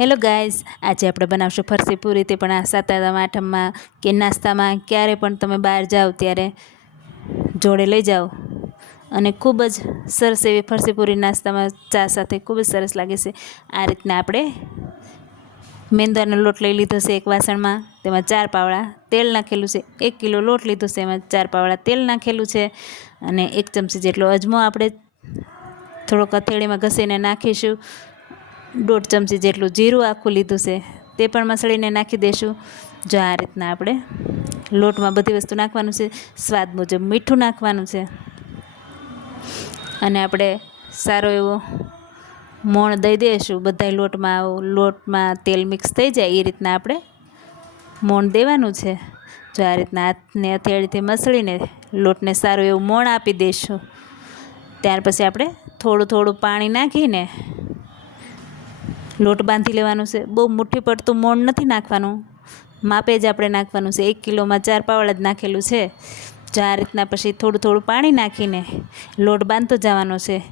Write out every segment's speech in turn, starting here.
Hello guys આજે આપણે બનાવશું ફરસી પૂરી. તે પણ આ સાતમ આઠમમાં કે નાસ્તામાં ક્યારે પણ તમે બહાર જાઓ ત્યારે જોડે લઈ જાઓ. અને ખૂબ જ સરસ એવી ફરસી પૂરી નાસ્તામાં ચા સાથે ખૂબ જ સરસ લાગે છે. આ રીતના આપણે મેંદાનો લોટ લઈ લીધો છે એક વાસણમાં. તેમાં ચાર પાવડા તેલ નાખેલું છે. એક કિલો લોટ લીધો છે. એમાં ચાર પાવડા તેલ નાખેલું છે. અને એક ચમચી જેટલો અજમો આપણે થોડોક હથેળીમાં ઘસીને નાખીશું. દોઢ ચમચી જેટલું જીરું આખું લીધું છે, તે પણ મસળીને નાખી દઈશું જો આ રીતના આપણે લોટમાં બધી વસ્તુ નાખવાનું છે, સ્વાદ મુજબ મીઠું નાખવાનું છે. અને આપણે સારો એવો મોણ દઈ દઈશું બધા લોટમાં લોટમાં તેલ મિક્સ થઈ જાય એ રીતના આપણે મોણ દેવાનું છે. જો આ રીતના હાથને હથેળીથી મસળીને લોટને સારું એવું મોણ આપી દઈશું ત્યાર પછી આપણે થોડું થોડું પાણી નાખીને લોટ બાંધી લેવાનું છે. બહુ મુઠ્ઠી પડતું મોણ નથી નાખવાનું. માપે જ આપણે નાખવાનું છે. એક કિલોમાં ચાર પાવડા જ નાખેલું છે. જો આ રીતના પછી થોડું થોડું પાણી નાખીને લોટ બાંધતો જવાનો છે.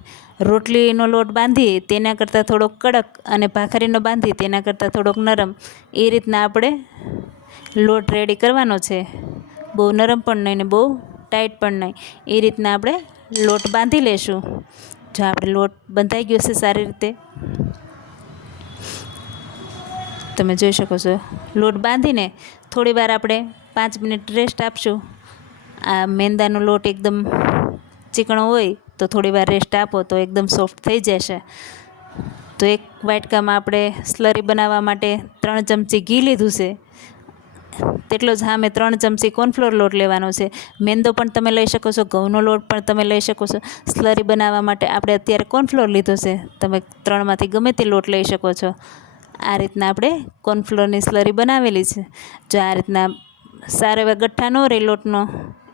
રોટલીનો લોટ બાંધી, તેના કરતાં થોડોક કડક અને ભાખરીનો બાંધી, તેના કરતાં થોડોક નરમ, એ રીતના આપણે લોટ રેડી કરવાનો છે. બહુ નરમ પણ નહીં ને બહુ ટાઈટ પણ નહીં. એ રીતના આપણે લોટ બાંધી લેશું. જો આપણે લોટ બંધાઈ ગયો છે સારી રીતે. તમે જોઈ શકો છો. લોટ બાંધીને થોડી વાર આપણે પાંચ મિનિટ રેસ્ટ આપશું. આ મેંદાનો લોટ એકદમ ચીકણો હોય તો થોડી વાર રેસ્ટ આપો તો એકદમ સોફ્ટ થઈ જશે. તો એક વાટકામાં આપણે સ્લરી બનાવવા માટે ત્રણ ચમચી ઘી લીધું છે. તેટલો જ હા મેં ત્રણ ચમચી કોર્નફ્લોર લોટ લેવાનો છે. મેંદો પણ તમે લઈ શકો છો, ઘઉંનો લોટ પણ તમે લઈ શકો છો. સ્લરી બનાવવા માટે આપણે અત્યારે કોર્નફ્લોર લીધો છે. તમે ત્રણમાંથી ગમે તે લોટ લઈ શકો છો. આ રીતના આપણે કોર્નફ્લોરની સ્લરી બનાવેલી છે. જો આ રીતના સારા એવા ગઠ્ઠા ન રહે લોટનો,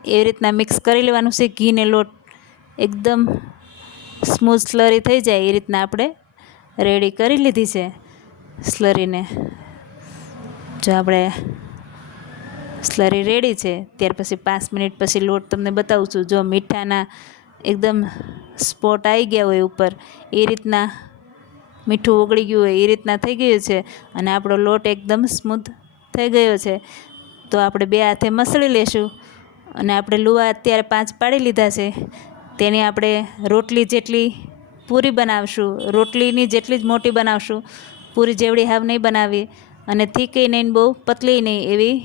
એવી રીતના મિક્સ કરી લેવાનું છે. ઘીને લોટ એકદમ સ્મૂથ સ્લરી થઈ જાય, એ રીતના આપણે રેડી કરી લીધી છે સ્લરીને જો આપણે સ્લરી રેડી છે, ત્યાર પછી પાંચ મિનિટ પછી લોટ તમને બતાવું છું. જો મીઠાના એકદમ સ્પોટ આવી ગયા હોય ઉપર, એ રીતના મીઠું ઓગળી ગયું હોય એ રીતના થઈ ગયું છે અને આપણો લોટ એકદમ સ્મૂથ થઈ ગયો છે. તો આપણે બે હાથે મસળી લેશું અને આપણે લુવા અત્યારે પાંચ પાડી લીધા છે. તેની આપણે રોટલી જેટલી પૂરી બનાવશું, રોટલીની જેટલી જ મોટી બનાવશું, પૂરી જેવડી હાવ નહીં બનાવી અને થીકી નહીં બહુ પતલી નહીં એવી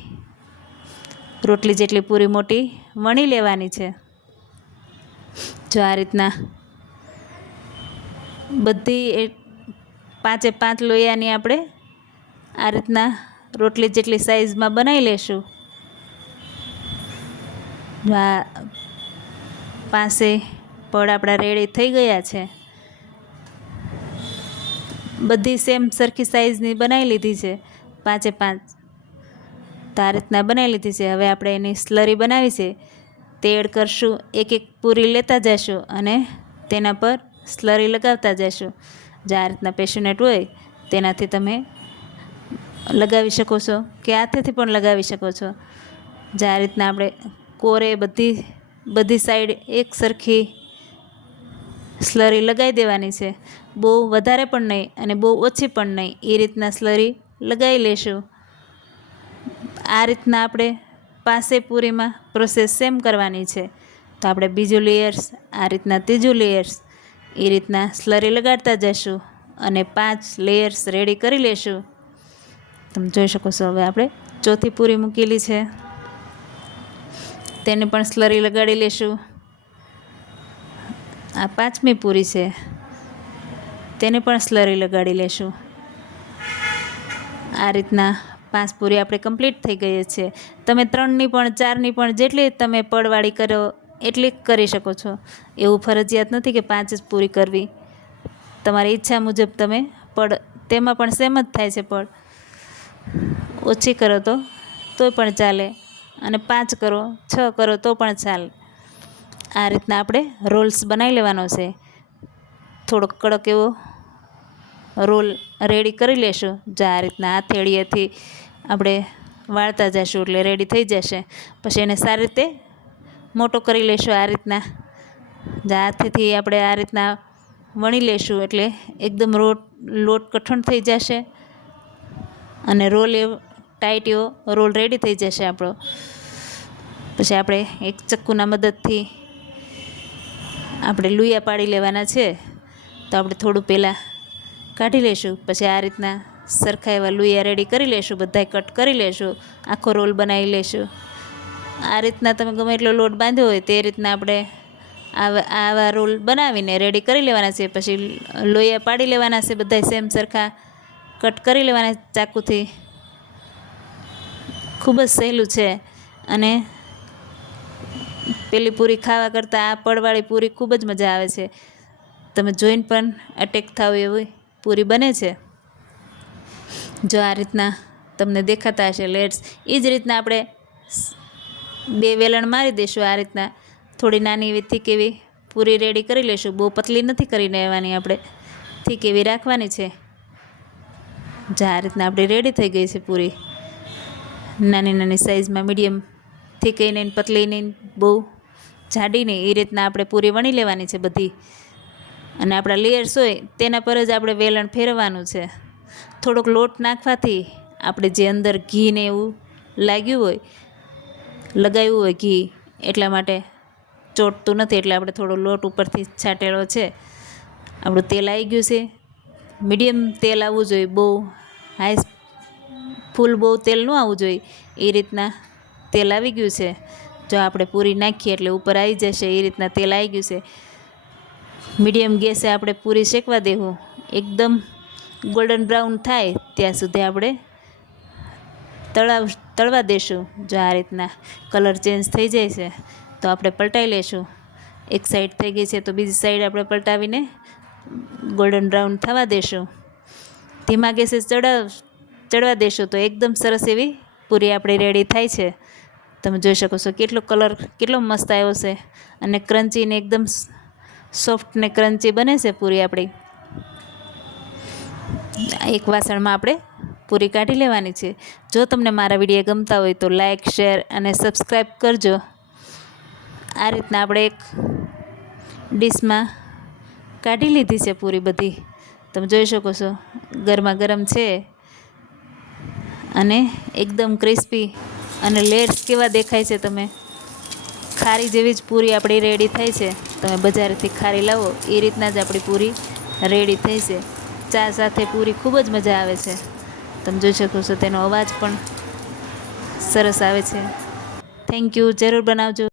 રોટલી જેટલી પૂરી મોટી વણી લેવાની છે. જો આ રીતના બધી પાંચે પાંચ લોયાની આપણે આ રીતના રોટલી જેટલી સાઇઝમાં બનાવી લેશું. આ પાસે પડ આપણા રેડી થઈ ગયા છે. બધી સેમ સરખી સાઇઝની બનાવી લીધી છે. પાંચે પાંચ તો આ રીતના બનાવી લીધી છે. હવે આપણે એની સ્લરી બનાવી છે. તે એડ કરશું, એક એક પૂરી લેતા જઈશું અને તેના પર સ્લરી લગાવતા જઈશું જે આ રીતના પેશનેટ હોય, તેનાથી તમે લગાવી શકો છો કે હાથેથી પણ લગાવી શકો છો. જે આ રીતના આપણે કોરે બધી બધી સાઈડ એક સરખી સ્લરી લગાવી દેવાની છે. બહુ વધારે પણ નહીં અને બહુ ઓછી પણ નહીં એ રીતના સ્લરી લગાવી લેશું. આ રીતના આપણે પાસે પૂરીમાં પ્રોસેસ સેમ કરવાની છે. તો આપણે બીજું લેયર્સ આ રીતના ત્રીજું લેયર્સ એ રીતના સ્લરી લગાડતા જઈશું અને પાંચ લેયર્સ રેડી કરી લેશું તમે જોઈ શકો છો હવે આપણે ચોથી પૂરી મૂકેલી છે. તેને પણ સ્લરી લગાડી લેશું આ પાંચમી પૂરી છે. તેને પણ સ્લરી લગાડી લેશું આ રીતના પાંચ પૂરી આપણે કમ્પ્લીટ થઈ ગઈ છે. તમે ત્રણની પણ ચારની પણ જેટલી તમે પડવાળી કરો એટલી કરી શકો છો. એવું ફરજિયાત નથી કે પાંચ જ પૂરી કરવી. તમારી ઈચ્છા મુજબ તમે પડ તેમાં પણ સેમ જ થાય છે પડ ઓછી કરો તો, તોય પણ ચાલે. અને પાંચ કરો, છ કરો તો પણ ચાલે. આ રીતના આપણે રોલ્સ બનાવી લેવાનો છે. થોડોક કડક એવો રોલ રેડી કરી લેશું. જો આ રીતના હથેળીએથી આપણે વાળતા જઈશું એટલે રેડી થઈ જશે. પછી એને સારી રીતે મોટો કરી લેશું આ રીતના. હાથેથી આપણે આ રીતના વણી લેશું એટલે એકદમ રોટ લોટ કઠણ થઈ જશે અને રોલ એવો ટાઈટ એવો રોલ રેડી થઈ જશે આપણો. પછી આપણે એક ચક્કુના મદદથી આપણે લુયા પાડી લેવાના છે. તો આપણે થોડું પહેલાં કાઢી લઈશું પછી આ રીતના સરખા એવા લુયા રેડી કરી લઈશું બધાય કટ કરી લઈશું આખો રોલ બનાવી લઈશું આ રીતના તમે ગમે એટલો લોટ બાંધ્યો હોય તે રીતના આપણે આવા આવા રોલ બનાવીને રેડી કરી લેવાના છે. પછી લોયા પાડી લેવાના છે બધા સેમ સરખા કટ કરી લેવાના ચાકુથી. ખૂબ જ સહેલું છે. અને પેલી પૂરી ખાવા કરતાં આ પડવાળી પૂરી ખૂબ જ મજા આવે છે. તમે જોઈને પણ અટેક થાવ એવી પૂરી બને છે. જો આ રીતના તમને દેખાતા હશે લેટ્સ એ જ રીતના આપણે બે વેલણ મારી દઈશું આ રીતના. થોડી નાની એવી થીક એવી પૂરી રેડી કરી લઈશું. બહુ પતલી નથી કરી લેવાની આપણે. થીક એવી રાખવાની છે. જે, આ રીતના આપણી રેડી થઈ ગઈ છે પૂરી. નાની નાની સાઇઝમાં મીડિયમ થીકઈ નહીં પતલી નહીં બહુ જાડી નહીં એ રીતના આપણે પૂરી વણી લેવાની છે બધી. અને આપણા લેયર્સ હોય તેના પર જ આપણે વેલણ ફેરવવાનું છે. થોડોક લોટ નાખવાથી આપણે જે અંદર ઘી ને એવું લાગ્યું હોય લગાવ્યું હોય ઘી એટલા માટે ચોટતું નથી એટલે આપણે થોડો લોટ ઉપરથી છાંટેલો છે. આપણું તેલ આવી ગયું છે. મીડિયમ તેલ આવવું જોઈએ, બહુ હાઈ ફૂલ બહુ તેલ ન આવવું જોઈએ. એ રીતના તેલ આવી ગયું છે. જો આપણે પૂરી નાખીએ એટલે ઉપર આવી જશે, એ રીતના તેલ આવી ગયું છે. મીડિયમ ગેસે આપણે પૂરી શેકવા દેવું. એકદમ ગોલ્ડન બ્રાઉન થાય ત્યાં સુધી આપણે તળાવ તળવા દેશું. જો આ રીતના કલર ચેન્જ થઈ જાય છે, તો આપણે પલટાઈ લેશું. એક સાઈડ થઈ ગઈ છે, તો બીજી સાઈડ આપણે પલટાવીને ગોલ્ડન બ્રાઉન થવા દેશું. ધીમા ગેસે ચડાવ ચડવા દેશું, તો એકદમ સરસ એવી પૂરી આપણી રેડી થાય છે. તમે જોઈ શકો છો કેટલો કલર, કેટલો મસ્ત આવ્યો છે. અને ક્રંચીને એકદમ સોફ્ટ ને ક્રન્ચી બને છે પૂરી આપણી. એક વાસણમાં આપણે પૂરી કાઢી લેવાની છે. જો તમને મારા વીડિયો ગમતા હોય તો લાઇક શેર અને સબસ્ક્રાઈબ કરજો. આ રીતના આપણે એક ડીશમાં કાઢી લીધી છે પૂરી બધી. તમે જોઈ શકો છો, ગરમા ગરમ છે અને એકદમ ક્રિસ્પી અને લેયર્સ કેવા દેખાય છે તમે. ખારી જેવી જ પૂરી આપણી રેડી થાય છે. તમે બજારથી ખારી લાવો, એ રીતના જ આપણી પૂરી રેડી થઈ છે. ચા સાથે પૂરી ખૂબ જ મજા આવે છે. તમે જોઈ શકો છો તેનો અવાજ પણ સરસ આવે છે. થેન્ક યુ જરૂર બનાવજો.